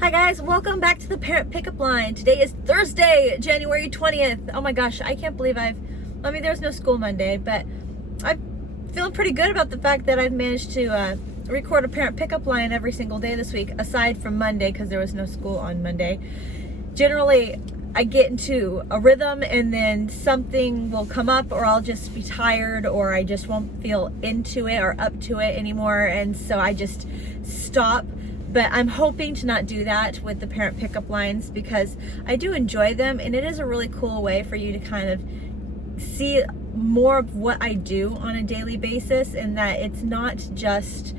Hi guys, welcome back to the Parent Pickup Line. Today is Thursday, January 20th. Oh my gosh, I can't believe there's no school Monday, but I'm feeling pretty good about the fact that I've managed to record a Parent Pickup Line every single day this week, aside from Monday because there was no school on Monday. Generally, I get into a rhythm and then something will come up, or I'll just be tired, or I just won't feel into it or up to it anymore, and so I just stop. But I'm hoping to not do that with the Parent Pickup Lines because I do enjoy them, and it is a really cool way for you to kind of see more of what I do on a daily basis, and that it's not just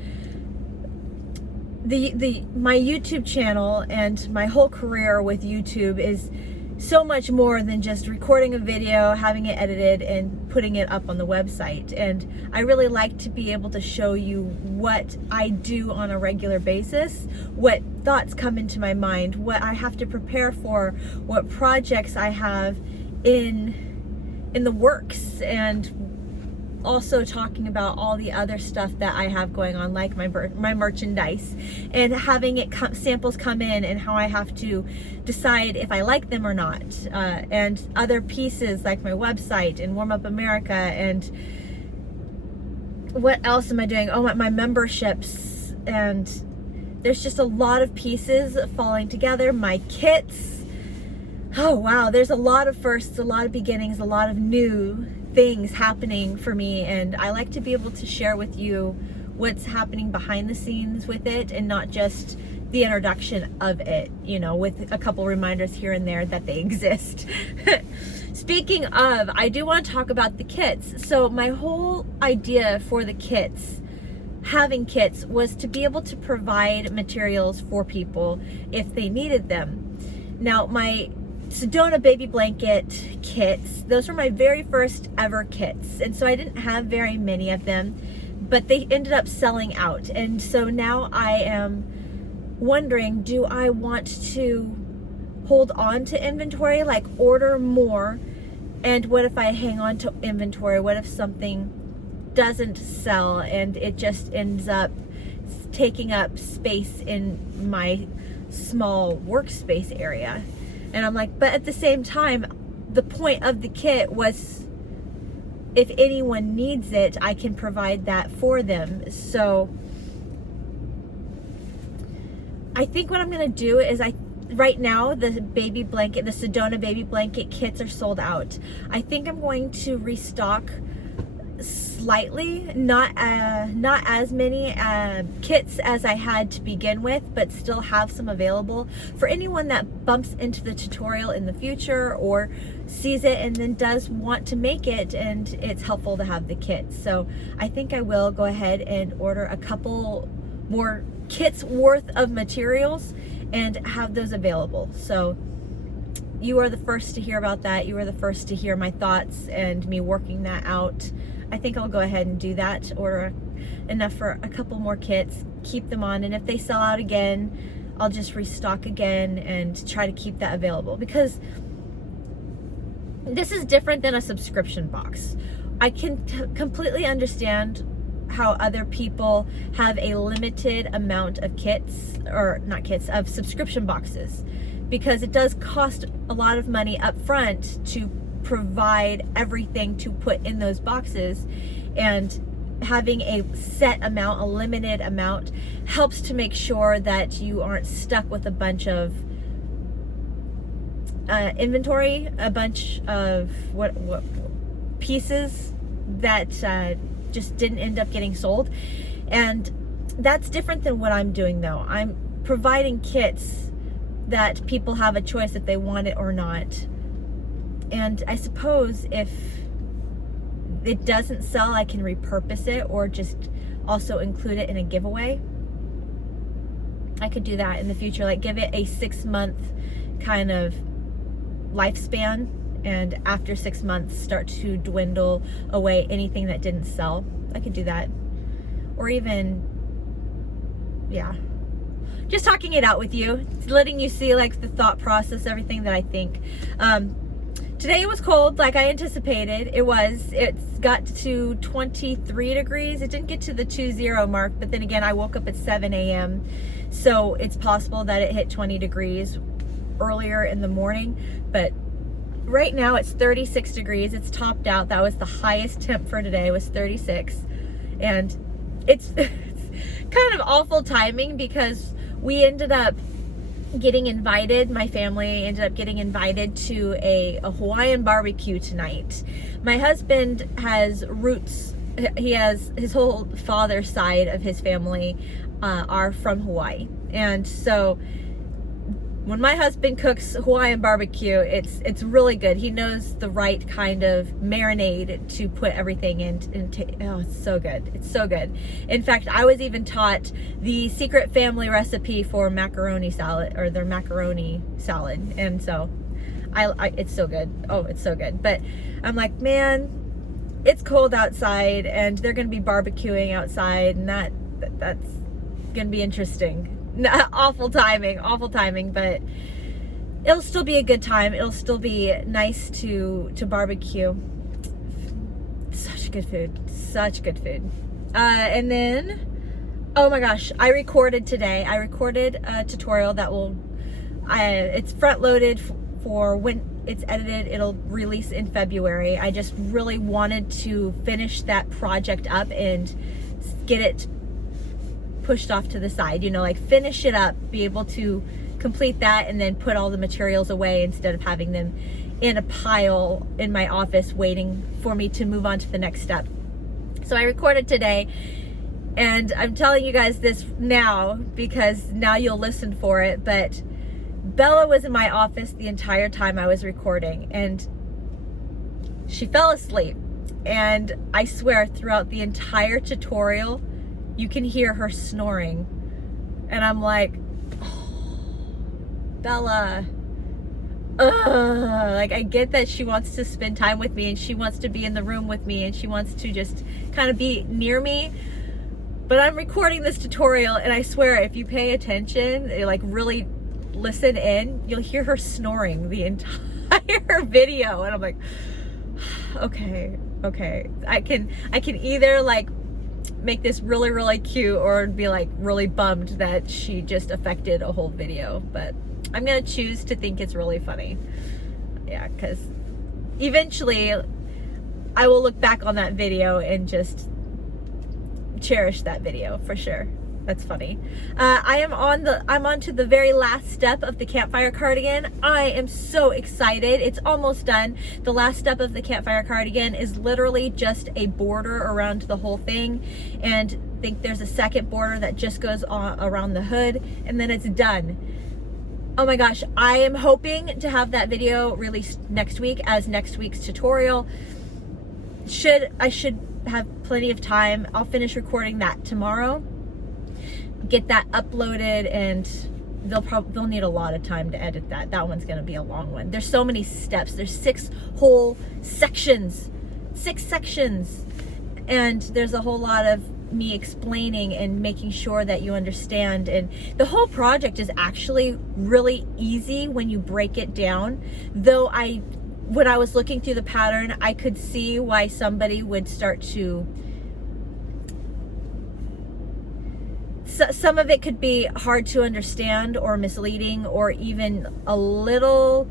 my YouTube channel and my whole career with YouTube is so much more than just recording a video, having it edited, and putting it up on the website. And I really like to be able to show you what I do on a regular basis, what thoughts come into my mind, what I have to prepare for, what projects I have in the works, and also talking about all the other stuff that I have going on, like my merchandise, and having samples come in, and how I have to decide if I like them or not, and other pieces like my website and Warm Up America, and what else am I doing? Oh, my memberships, and there's just a lot of pieces falling together. My kits. Oh wow, there's a lot of firsts, a lot of beginnings, a lot of new things happening for me, and I like to be able to share with you what's happening behind the scenes with it, and not just the introduction of it, with a couple reminders here and there that they exist. Speaking of, I do want to talk about the kits. So my whole idea for the kits, having kits, was to be able to provide materials for people if they needed them. Now, my Sedona baby blanket kits, those were my very first ever kits, and so I didn't have very many of them, but they ended up selling out. And so now I am wondering, do I want to hold on to inventory, like order more, and what if I hang on to inventory? What if something doesn't sell and it just ends up taking up space in my small workspace area? And I'm like, but at the same time, the point of the kit was if anyone needs it, I can provide that for them. So I think what I'm going to do is right now, the Sedona baby blanket kits are sold out. I think I'm going to restock slightly, not as many kits as I had to begin with, but still have some available for anyone that bumps into the tutorial in the future or sees it and then does want to make it, and it's helpful to have the kits. So I think I will go ahead and order a couple more kits worth of materials and have those available. So you are the first to hear about that. You are the first to hear my thoughts and me working that out. I think I'll go ahead and do that, order enough for a couple more kits, keep them on, and if they sell out again, I'll just restock again and try to keep that available, because this is different than a subscription box. I can completely understand how other people have a limited amount of of subscription boxes, because it does cost a lot of money up front to provide everything to put in those boxes, and having a set amount, a limited amount, helps to make sure that you aren't stuck with a bunch of inventory, a bunch of what pieces that just didn't end up getting sold. And that's different than what I'm doing though. I'm providing kits that people have a choice if they want it or not. And I suppose if it doesn't sell, I can repurpose it, or just also include it in a giveaway. I could do that in the future, like give it a 6-month kind of lifespan, and after 6 months start to dwindle away anything that didn't sell. I could do that. Or even, yeah, just talking it out with you, letting you see like the thought process, everything that I think. Today it was cold, like I anticipated. It's got to 23 degrees. It didn't get to the 20 mark, but then again, I woke up at 7 a.m. So it's possible that it hit 20 degrees earlier in the morning, but right now it's 36 degrees. It's topped out. That was the highest temp for today, was 36. And it's kind of awful timing because we ended up getting invited, my family ended up getting invited to a Hawaiian barbecue tonight. My husband has roots, he has his whole father's side of his family are from Hawaii. And so when my husband cooks Hawaiian barbecue, it's really good. He knows the right kind of marinade to put everything in. Oh, it's so good. It's so good. In fact, I was even taught the secret family recipe for macaroni salad, or their macaroni salad. And so it's so good. Oh, it's so good. But I'm like, man, it's cold outside and they're going to be barbecuing outside, and that's going to be interesting. Awful timing, but it'll still be a good time. It'll still be nice to barbecue. Such good food. And then, oh my gosh, I recorded today. I recorded a tutorial that it's front loaded for when it's edited. It'll release in February. I just really wanted to finish that project up and get it pushed off to the side, like finish it up, be able to complete that, and then put all the materials away instead of having them in a pile in my office waiting for me to move on to the next step. So I recorded today, and I'm telling you guys this now because now you'll listen for it, but Bella was in my office the entire time I was recording, and she fell asleep. And I swear throughout the entire tutorial you can hear her snoring, and I'm like, oh, Bella, like, I get that she wants to spend time with me and she wants to be in the room with me and she wants to just kind of be near me, but I'm recording this tutorial, and I swear if you pay attention, like really listen in, you'll hear her snoring the entire video. And I'm like, okay, I can either like make this really cute or be like really bummed that she just affected a whole video, but I'm gonna choose to think it's really funny. Yeah, because eventually I will look back on that video and just cherish that video for sure. That's funny. I'm on to the very last step of the campfire cardigan. I am so excited. It's almost done. The last step of the campfire cardigan is literally just a border around the whole thing, and I think there's a second border that just goes on around the hood, and then it's done. Oh my gosh, I am hoping to have that video released next week as next week's tutorial. I should have plenty of time. I'll finish recording that tomorrow, get that uploaded, and they'll need a lot of time to edit that. That one's gonna be a long one. There's so many steps. There's 6 whole sections, 6 sections, and there's a whole lot of me explaining and making sure that you understand. And the whole project is actually really easy when you break it down, though when I was looking through the pattern, I could see why somebody would start to, some of it could be hard to understand or misleading or even a little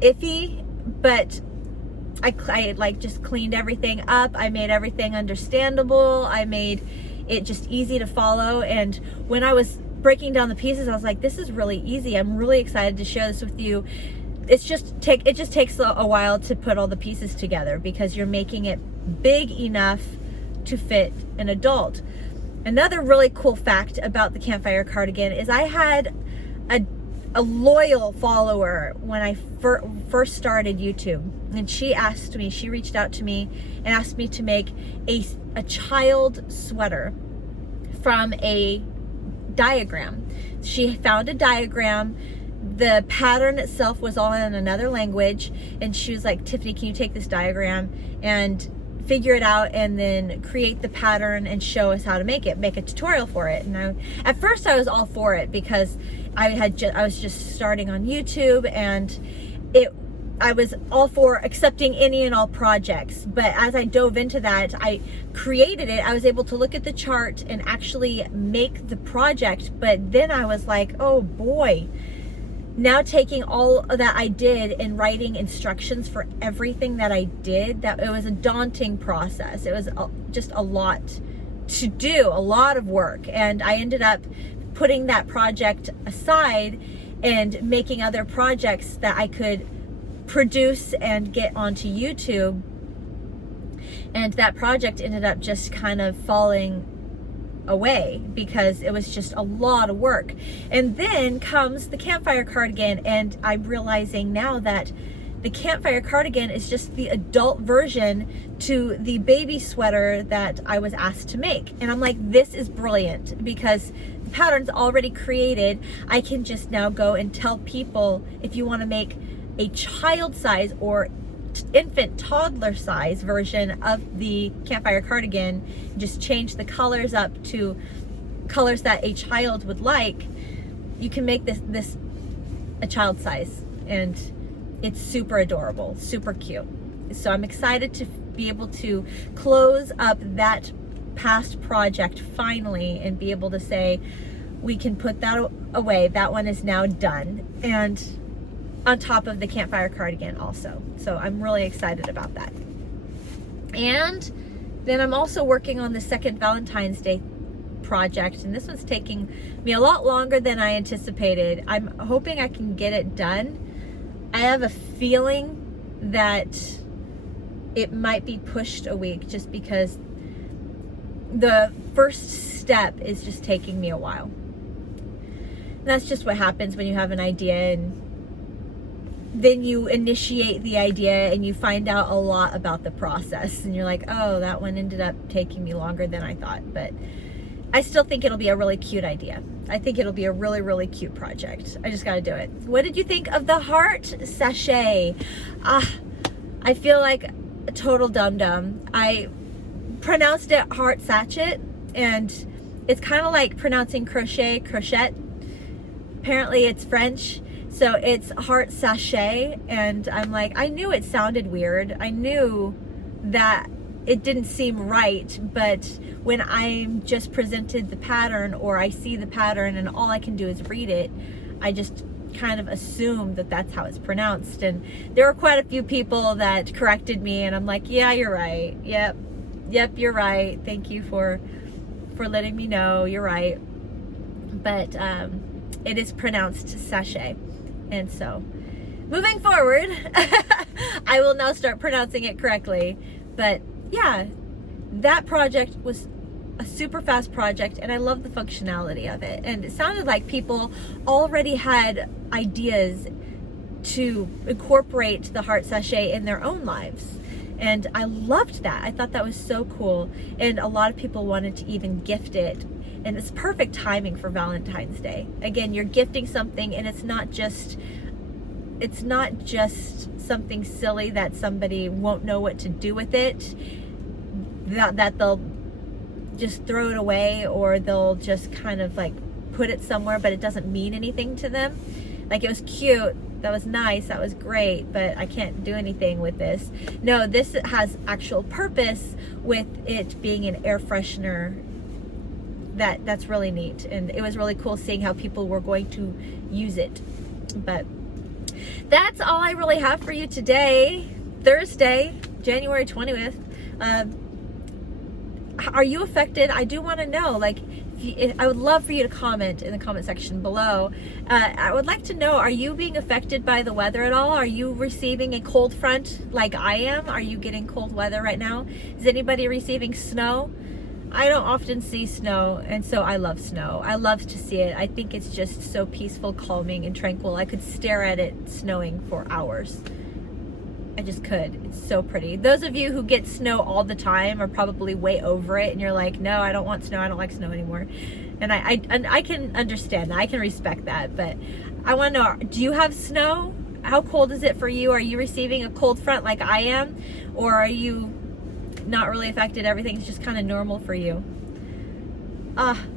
iffy, but I like just cleaned everything up. I made everything understandable. I made it just easy to follow. And when I was breaking down the pieces, I was like, this is really easy. I'm really excited to share this with you. It just takes a while to put all the pieces together because you're making it big enough to fit an adult. Another really cool fact about the campfire cardigan is I had a loyal follower when I first started YouTube, and she reached out to me and asked me to make a child sweater from a diagram. She found a diagram. The pattern itself was all in another language, and she was like, Tiffany, can you take this diagram and figure it out and then create the pattern and show us how to make a tutorial for it? And at first I was all for it because I was just starting on YouTube, and I was all for accepting any and all projects, but as I dove into that, I created it. I was able to look at the chart and actually make the project, but then I was like, oh boy, now taking all that I did and writing instructions for everything that I did, that it was a daunting process. It was just a lot to do, a lot of work, and I ended up putting that project aside and making other projects that I could produce and get onto YouTube. And that project ended up just kind of falling away because it was just a lot of work. And then comes the campfire cardigan, and I'm realizing now that the campfire cardigan is just the adult version to the baby sweater that I was asked to make. And I'm like, this is brilliant because the pattern's already created. I can just now go and tell people, if you want to make a child size or infant toddler size version of the campfire cardigan, just change the colors up to colors that a child would like, you can make this a child size, and it's super adorable, super cute. So I'm excited to be able to close up that past project finally and be able to say we can put that away. That one is now done, and on top of the campfire cardigan also. So I'm really excited about that. And then I'm also working on the second Valentine's Day project, and this one's taking me a lot longer than I anticipated. I'm hoping I can get it done. I have a feeling that it might be pushed a week just because the first step is just taking me a while. And that's just what happens when you have an idea and then you initiate the idea and you find out a lot about the process, and you're like, oh, that one ended up taking me longer than I thought. But I still think it'll be a really cute idea. I think it'll be a really, really cute project. I just got to do it. What did you think of the heart sachet? I feel like a total dum-dum. I pronounced it heart sachet, and it's kind of like pronouncing crochet. Apparently it's French. So it's heart sachet, and I'm like, I knew it sounded weird. I knew that it didn't seem right, but when I'm just presented the pattern, or I see the pattern and all I can do is read it, I just kind of assume that that's how it's pronounced. And there were quite a few people that corrected me, and I'm like, yeah, you're right. Yep, you're right. Thank you for letting me know. You're right. But it is pronounced sachet. And so, moving forward, I will now start pronouncing it correctly. But yeah, that project was a super fast project, and I love the functionality of it. And it sounded like people already had ideas to incorporate the heart sachet in their own lives. And I loved that. I thought that was so cool. And a lot of people wanted to even gift it. And it's perfect timing for Valentine's Day. Again, you're gifting something, and it's not just something silly that somebody won't know what to do with it, that they'll just throw it away, or they'll just kind of like put it somewhere, but it doesn't mean anything to them. Like, it was cute, that was nice, that was great, but I can't do anything with this. No, this has actual purpose with it being an air freshener. That's really neat, and it was really cool seeing how people were going to use it. But that's all I really have for you today, Thursday, January 20th. Are you affected? I do want to know. Like, I would love for you to comment in the comment section below. I would like to know, are you being affected by the weather at all? Are you receiving a cold front like I am? Are you getting cold weather right now? Is anybody receiving snow? I don't often see snow, and so I love snow. I love to see it. I think it's just so peaceful, calming, and tranquil. I could stare at it snowing for hours. I just could. It's so pretty. Those of you who get snow all the time are probably way over it, and you're like, no, I don't want snow. I don't like snow anymore. And I can understand that. I can respect that. But I want to know, do you have snow? How cold is it for you? Are you receiving a cold front like I am? Or are you not really affected? Everything's just kind of normal for you.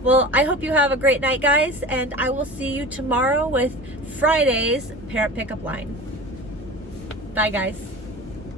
Well, I hope you have a great night, guys, and I will see you tomorrow with Friday's Parent Pickup Line. Bye, guys.